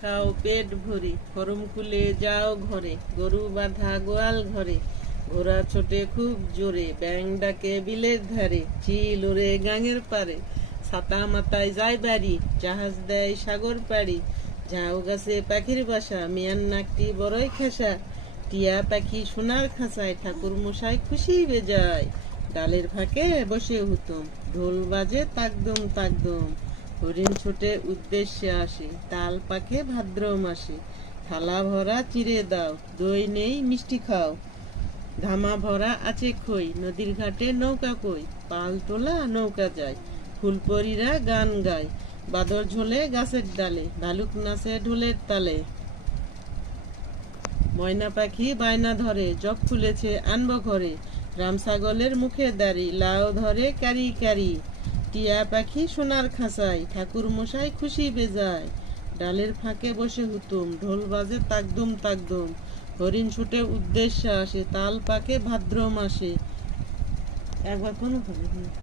খাও পেট ভরি, ফরম খুলে যাও ঘরে, গরু বাঁধা গোয়াল ঘরে, ঘোড়া ছোটে খুব জোরে, ব্যাং ডাকে বিলের ধারে, চিল ওরে গাঙের পারে, ছাতা মাথায় যায় বাড়ি, জাহাজ দেয় সাগর পাড়ি, ঝাউ গাছে পাখির বাসা, মিয়ার নাকটি বড়ই খেসা, টিয়া পাখি সোনার খাঁচায়, ঠাকুর মশাই খুশি বেজায়, ডালের ফাঁকে বসে হুতুম, ঢোল বাজে তাকদম তাকদম, হরিণ ছুটে উদ্দেশ্যে আসে, তাল পাকে ভাদ্র মাসে, থালা ভরা চিড়ে দাও, দই নেই মিষ্টি খাও, ধামা ভরা আছে খই, নদীর ঘাটে নৌকা কই, পাল তোলা নৌকা যায়, ফুলপরীরা গান গায়, বাদর ঝোলে গাছের ডালে, ভালুক নাচে ঢোলের তালে, ময়না পাখি বায়না ধরে, জগ খুলেছে আনবো ঘরে, রাম ছাগলের মুখে দাড়ি, লাউ ধরে কারি কারি, টিয়া পাখি সোনার খাঁচায়, ঠাকুর মশাই খুশি বেজায়, ডালের ফাঁকে বসে হুতুম, ঢোল বাজে তাকদম তাকদম, হরিণ ছুটে উদ্দেশ্যে আসে, তাল পাকে ভাদ্র মাসে। একবার কোনো হবে